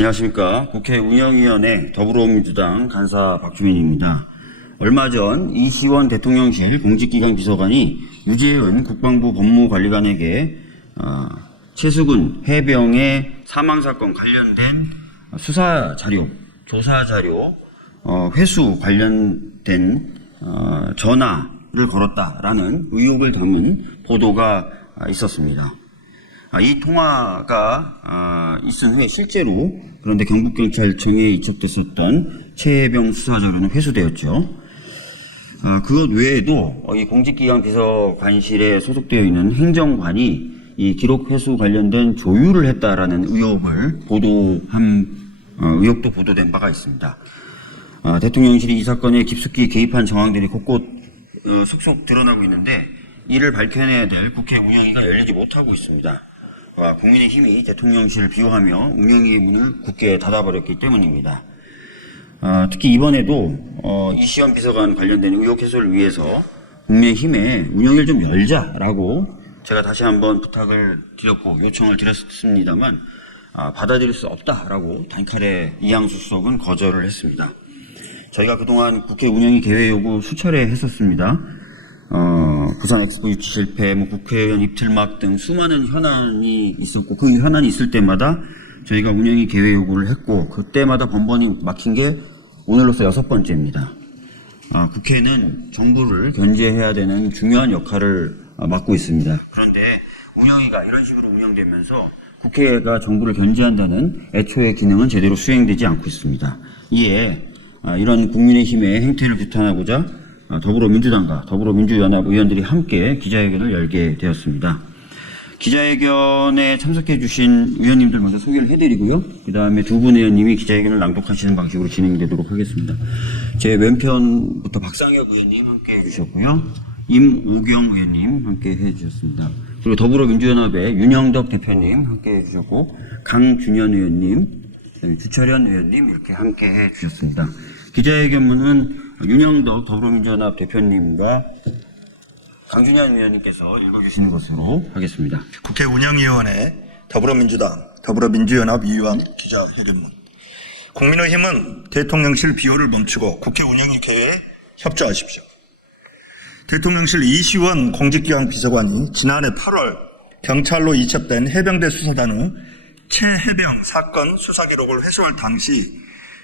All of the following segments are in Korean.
안녕하십니까. 국회 운영위원회 더불어민주당 간사 박주민입니다. 얼마 전 이시원 대통령실 공직기강 비서관이 유재은 국방부 법무관리관에게 어, 최수근 해병의 사망사건 관련된 수사 자료, 조사 자료, 어, 회수 관련된 어, 전화를 걸었다라는 의혹을 담은 보도가 아, 있었습니다. 아, 이 통화가 아, 있은 후에 실제로 그런데 경북경찰청에 이첩됐었던 최혜병 수사 자료는 회수되었죠. 아, 그것 외에도 어, 이 공직기강 비서관실에 소속되어 있는 행정관이 이 기록 회수 관련된 조율을 했다라는 의혹을 보도한 어, 의혹도 보도된 바가 있습니다. 아, 대통령실이 이 사건에 깊숙이 개입한 정황들이 곳곳 어, 속속 드러나고 있는데 이를 밝혀내야 될 국회 운영위가 열리지 못하고 있습니다. 아, 국민의힘이 대통령실을 비호하며 운영위의 문을 굳게 닫아버렸기 때문입니다. 아, 특히 이번에도 어, 이시원 비서관 관련된 의혹 해소를 위해서 국민의힘에 운영위를 좀 열자라고 제가 다시 한번 부탁을 드렸고 요청을 드렸습니다만 아, 받아들일 수 없다라고 단칼에 이양수 수석은 거절을 했습니다. 저희가 그동안 국회 운영위 개회 요구 수차례 했었습니다. 어, 부산 엑스포 유치 실패, 뭐 국회의원 입틀막 등 수많은 현안이 있었고 그 현안이 있을 때마다 저희가 운영위 개회 요구를 했고 그때마다 번번이 막힌 게 오늘로서 여섯 번째입니다. 아, 국회는 정부를 견제해야 되는 중요한 역할을 아, 맡고 있습니다. 그런데 운영위가 이런 식으로 운영되면서 국회가 정부를 견제한다는 애초의 기능은 제대로 수행되지 않고 있습니다. 이에 아, 이런 국민의힘의 행태를 규탄하고자 아, 더불어민주당과 더불어민주연합 의원들이 함께 기자회견을 열게 되었습니다. 기자회견에 참석해 주신 의원님들 먼저 소개를 해드리고요. 그 다음에 두 분 의원님이 기자회견을 낭독하시는 방식으로 진행되도록 하겠습니다. 제 왼편부터 박상혁 의원님 함께 해주셨고요. 임우경 의원님 함께 해주셨습니다. 그리고 더불어민주연합의 윤영덕 대표님 함께 해주셨고 강준현 의원님, 주철현 의원님 이렇게 함께 해주셨습니다. 기자회견문은 윤영덕 더불어민주연합 대표님과 강준현 의원님께서 읽어주시는 것으로 하겠습니다. 국회 운영위원회 더불어민주당 더불어민주연합 이유한 기자회견문 국민의힘은 대통령실 비호를 멈추고 국회 운영위 개회에 협조하십시오. 대통령실 이시원 공직기강 비서관이 지난해 8월 경찰로 이첩된 해병대 수사단 후 최해병 사건 수사 기록을 회수할 당시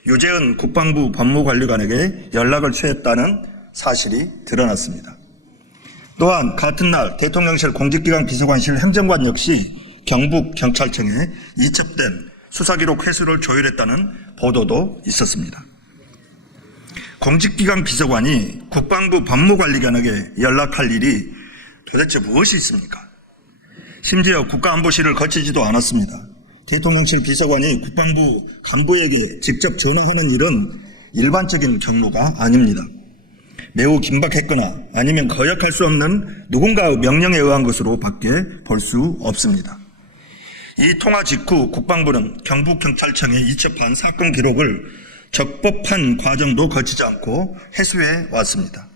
유재은 국방부 법무관리관에게 연락을 취했다는 사실이 드러났습니다. 또한 같은 날 대통령실 공직기강 비서관실 행정관 역시 경북 경찰청에 이첩된 수사기록 회수를 조율했다는 보도도 있었습니다. 공직기강 비서관이 국방부 법무관리관에게 연락할 일이 도대체 무엇이 있습니까? 심지어 국가안보실을 거치지도 않았습니다. 대통령실 비서관이 국방부 간부에게 직접 전화하는 일은 일반적인 경로가 아닙니다. 매우 긴박했거나 아니면 거역할 수 없는 누군가의 명령에 의한 것으로 밖에 볼 수 없습니다. 이 통화 직후 국방부는 경북경찰청에 이첩한 사건 기록을 적법한 과정도 거치지 않고 해수해 왔습니다.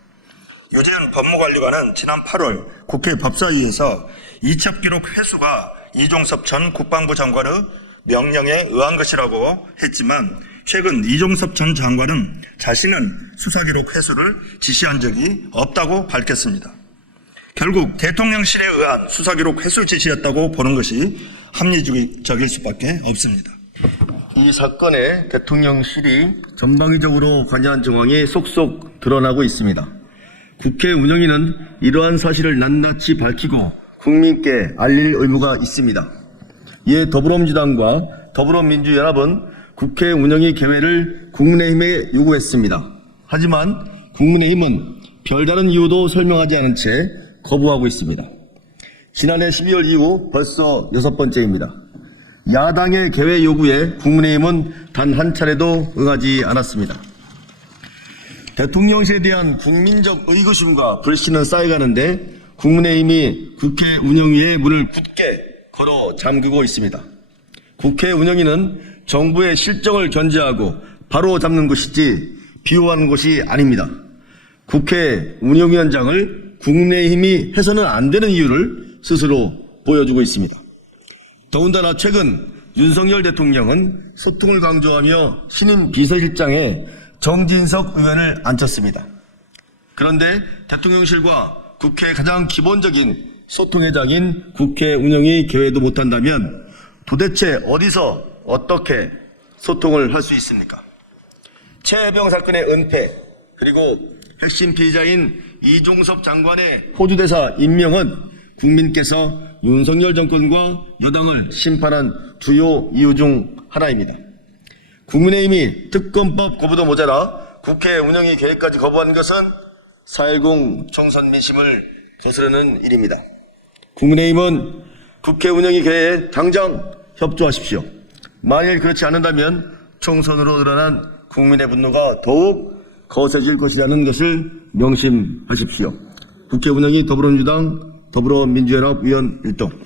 유재현 법무관리관은 지난 8월 국회 법사위에서 이첩 기록 회수가 이종섭 전 국방부 장관의 명령에 의한 것이라고 했지만 최근 이종섭 전 장관은 자신은 수사기록 회수를 지시한 적이 없다고 밝혔습니다. 결국 대통령실에 의한 수사기록 회수 지시였다고 보는 것이 합리적일 수밖에 없습니다. 이 사건에 대통령실이 전방위적으로 관여한 정황이 속속 드러나고 있습니다. 국회 운영위는 이러한 사실을 낱낱이 밝히고 국민께 알릴 의무가 있습니다. 이에 더불어민주당과 더불어민주연합은 국회 운영위 개회를 국민의힘에 요구했습니다. 하지만 국민의힘은 별다른 이유도 설명하지 않은 채 거부하고 있습니다. 지난해 12월 이후 벌써 여섯 번째입니다. 야당의 개회 요구에 국민의힘은 단 한 차례도 응하지 않았습니다. 대통령실에 대한 국민적 의구심과 불신은 쌓여가는데 국민의힘이 국회 운영위의 문을 굳게 걸어 잠그고 있습니다. 국회 운영위는 정부의 실정을 견제하고 바로 잡는 것이지 비호하는 것이 아닙니다. 국회 운영위원장을 국민의힘이 해서는 안 되는 이유를 스스로 보여주고 있습니다. 더군다나 최근 윤석열 대통령은 소통을 강조하며 신임 비서실장에 정진석 의원을 앉혔습니다. 그런데 대통령실과 국회 가장 기본적인 소통의 장인 국회 운영이 개회도 못한다면 도대체 어디서 어떻게 소통을 할 수 있습니까? 최해병 사건의 은폐 그리고 핵심 피의자인 이종섭 장관의 호주 대사 임명은 국민께서 윤석열 정권과 여당을 심판한 주요 이유 중 하나입니다. 국민의힘이 특검법 거부도 모자라 국회 운영위 계획까지 거부한 것은 4.10 총선 민심을 거스르는 일입니다. 국민의힘은 국회 운영위 계획에 당장 협조하십시오. 만일 그렇지 않는다면 총선으로 드러난 국민의 분노가 더욱 거세질 것이라는 것을 명심하십시오. 국회 운영위 더불어민주당 더불어민주연합 위원 일동